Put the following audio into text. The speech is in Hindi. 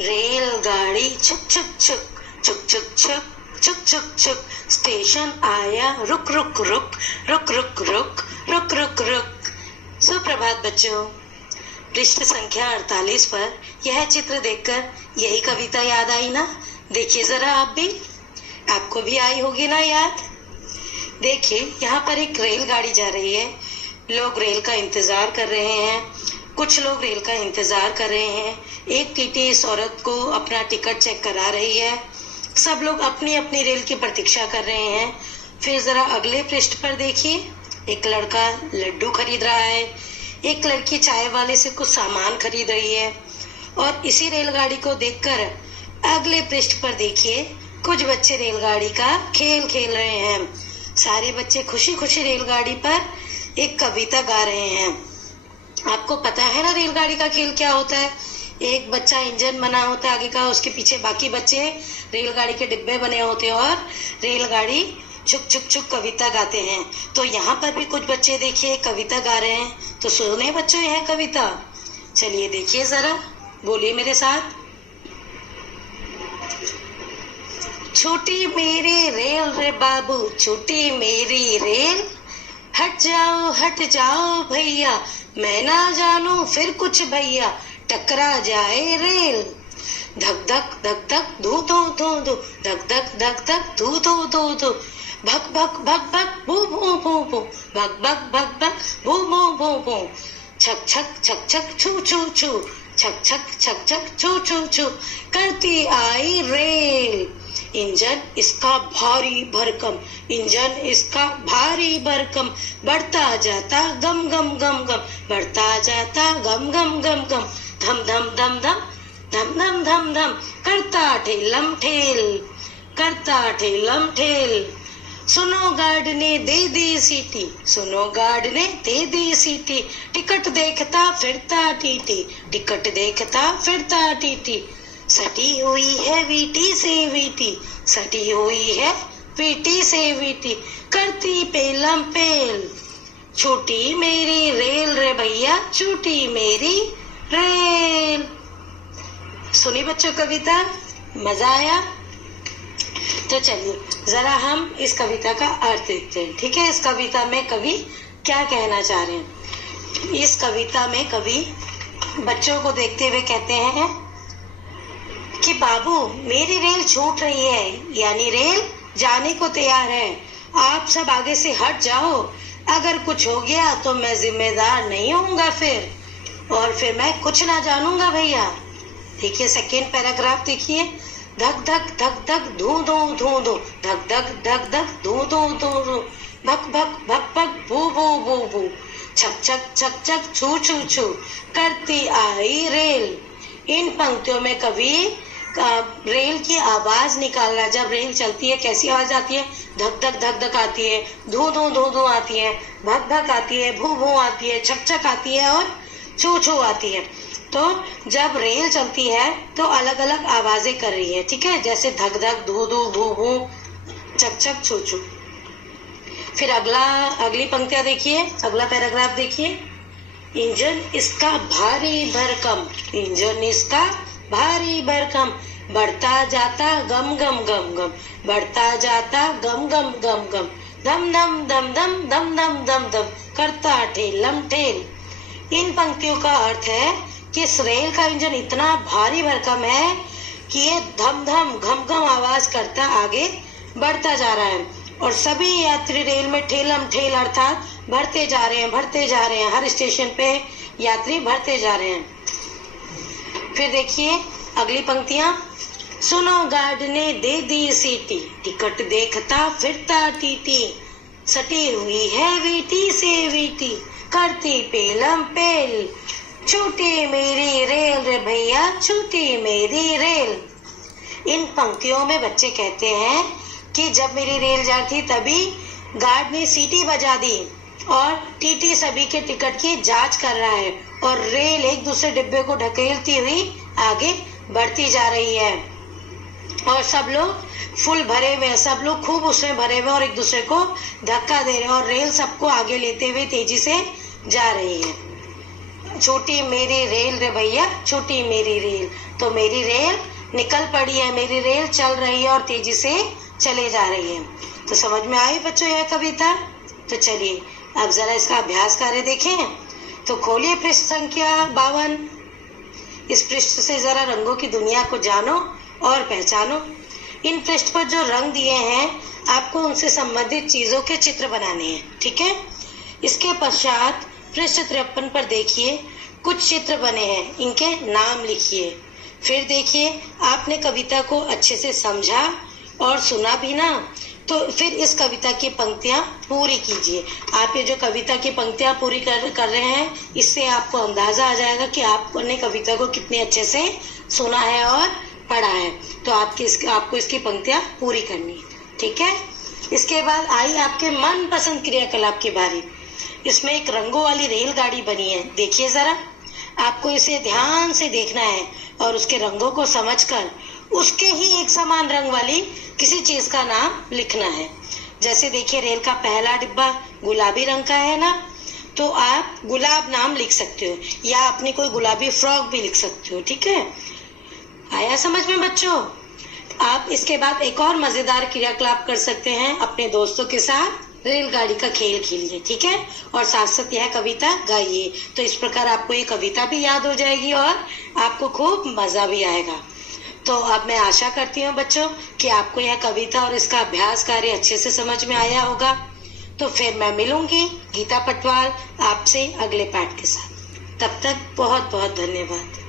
रेलगाड़ी छुक छुक छुक छुक छुक छुक छुक छुक छुक, स्टेशन आया रुक रुक रुक रुक रुक रुक रुक रुक रुक। सुप्रभात बच्चों, पृष्ठ संख्या 48 पर यह चित्र देखकर यही कविता याद आई ना? देखिए जरा आप भी, आपको भी आई होगी ना याद। देखिए यहाँ पर एक रेलगाड़ी जा रही है, लोग रेल का इंतजार कर रहे हैं, कुछ लोग रेल का इंतजार कर रहे हैं। एक टीटी इस औरत को अपना टिकट चेक करा रही है। सब लोग अपनी अपनी रेल की प्रतीक्षा कर रहे हैं। फिर जरा अगले पृष्ठ पर देखिए, एक लड़का लड्डू खरीद रहा है, एक लड़की चाय वाले से कुछ सामान खरीद रही है। और इसी रेलगाड़ी को देखकर अगले पृष्ठ पर देखिए, कुछ बच्चे रेलगाड़ी का खेल खेल रहे हैं। सारे बच्चे खुशी खुशी रेलगाड़ी पर एक कविता गा रहे हैं। आपको पता है ना रेलगाड़ी का खेल क्या होता है? एक बच्चा इंजन बना होता है आगे का, उसके पीछे बाकी बच्चे रेलगाड़ी के डिब्बे बने होते हैं और रेलगाड़ी छुक छुक छुक कविता गाते हैं। तो यहाँ पर भी कुछ बच्चे देखिए कविता गा रहे हैं, तो सुने बच्चों यह कविता। चलिए देखिए जरा, बोलिए मेरे साथ। छोटी मेरी रेल रे बाबू, छोटी मेरी रेल, हट जाओ भैया, मैं ना जानू फिर कुछ भैया, टकरा जाए रेल। धक धक धू धू धू धू, धक धक धू धू धू धू, भक भक भू भू भू भू, भक भक भू भू भू भू, छक छक छू छू छू, छक छक छू छू छू, करती आई रेल। इंजन इसका भारी भरकम, इंजन इसका भारी भरकम, बढ़ता जाता गम गम गम गम, बढ़ता जाता गम गम गम गम, धम धम धम धम धम धम धम धम, करता ठेलम ठेल, करता ठेलम ठेल। सुनो गार्ड ने दे दी सीटी, सुनो गार्ड ने दे दी सीटी, टिकट देखता फिरता टीटी, टिकट देखता फिरता टीटी, सटी हुई है वीटी से वीटी, सटी हुई है वीटी से वीटी, करती पेलम पेल। छोटी मेरी रेल रे भैया, छोटी मेरी रेल। सुनी बच्चों कविता, मजा आया? तो चलिए जरा हम इस कविता का अर्थ देखते हैं। ठीक है, इस कविता में कवि क्या कहना चाह रहे हैं? इस कविता में कवि बच्चों को देखते हुए कहते हैं कि बाबू मेरी रेल छूट रही है, यानी रेल जाने को तैयार है, आप सब आगे से हट जाओ, अगर कुछ हो गया तो मैं जिम्मेदार नहीं होऊंगा फिर, और फिर मैं कुछ ना जानूंगा भैया। देखिए सेकेंड पैराग्राफ देखिए, धक धक धू धू धू धू, धक धक धू धू धू धू, भक भक भू भू भू भू, छक छक छू छू छू, करती आई रेल। इन पंक्तियों में कवि रेल की आवाज निकाल रहा है। जब रेल चलती है कैसी आवाज आती है? धक धक आती है, धू धू आती है, भक भक आती है, भू भू आती है, छक आती है और छू छू आती है। तो जब रेल चलती है तो अलग अलग आवाजें कर रही है। ठीक है, जैसे धक धक धू धू भू भू, छक छू छू। फिर अगली पंक्तियां देखिए, अगला पैराग्राफ देखिए, इंजन इसका भारी भरकम, इंजन इसका भारी भरकम, बढ़ता जाता गम गम गम गम, बढ़ता जाता गम गम गम गम, धम धम धम धम धम धम धम धम, करता ठेलम ठेल। इन पंक्तियों का अर्थ है कि इस रेल का इंजन इतना भारी भरकम है कि ये धम धम घम घम आवाज करता आगे बढ़ता जा रहा है, और सभी यात्री रेल में ठेलम ठेल अर्थात भरते जा रहे हैं, हर स्टेशन पे यात्री भरते जा रहे हैं। फिर देखिए अगली पंक्तियां, सुनो गार्ड ने दे दी सीटी, टिकट देखता फिरता टीटी, सटी हुई है वीटी से वीटी, करती पेलम पेल। छोटी मेरी रेल रे भैया, छोटी मेरी रेल। इन पंक्तियों में बच्चे कहते हैं कि जब मेरी रेल जा रही थी तभी गार्ड ने सीटी बजा दी और टीटी सभी के टिकट की जांच कर रहा है, और रेल एक दूसरे डिब्बे को ढकेलती हुई आगे बढ़ती जा रही है, और सब लोग फुल भरे हुए, सब लोग खूब उसमें भरे हुए और एक दूसरे को धक्का दे रहे हैं, और रेल सबको आगे लेते हुए तेजी से जा रही है। छोटी मेरी रेल रे भैया, छोटी मेरी रेल, तो मेरी रेल निकल पड़ी है, मेरी रेल चल रही है और तेजी से चले जा रही है। तो समझ में आई बच्चों यह कविता? तो चलिए अब जरा इसका अभ्यास कार्य देखें। तो खोलिए पृष्ठ संख्या 52। इस पृष्ठ से जरा रंगों की दुनिया को जानो और पहचानो। इन पृष्ठ पर जो रंग दिए हैं आपको उनसे संबंधित चीजों के चित्र बनाने हैं, ठीक है। इसके पश्चात पृष्ठ 53 पर देखिए कुछ चित्र बने हैं, इनके नाम लिखिए। फिर देखिए आपने कविता को अच्छे से समझा और सुना भी ना, तो फिर इस कविता की पंक्तियां पूरी कीजिए। आप ये जो कविता की पंक्तियां पूरी कर रहे हैं, इससे आपको अंदाजा आ जाएगा कि आपने कविता को कितने अच्छे से सुना है और पढ़ा है। तो आपको इसकी पंक्तियां पूरी करनी है, ठीक है। इसके बाद आई आपके मनपसंद क्रियाकलाप की बारी। इसमें एक रंगों वाली रेलगाड़ी बनी है, देखिए जरा। आपको इसे ध्यान से देखना है और उसके रंगों को समझकर उसके ही एक समान रंग वाली किसी चीज का नाम लिखना है। जैसे देखिए रेल का पहला डिब्बा गुलाबी रंग का है ना, तो आप गुलाब नाम लिख सकते हो या अपनी कोई गुलाबी फ्रॉक भी लिख सकते हो, ठीक है। आया समझ में बच्चों? आप इसके बाद एक और मजेदार क्रियाकलाप कर सकते हैं, अपने दोस्तों के साथ रेलगाड़ी का खेल खेलिए, ठीक है, और साथ साथ यह कविता गाइए। तो इस प्रकार आपको ये कविता भी याद हो जाएगी और आपको खूब मजा भी आएगा। तो अब मैं आशा करती हूँ बच्चों कि आपको यह कविता और इसका अभ्यास कार्य अच्छे से समझ में आया होगा। तो फिर मैं मिलूंगी गीता पटवाल आपसे अगले पाठ के साथ। तब तक बहुत बहुत धन्यवाद।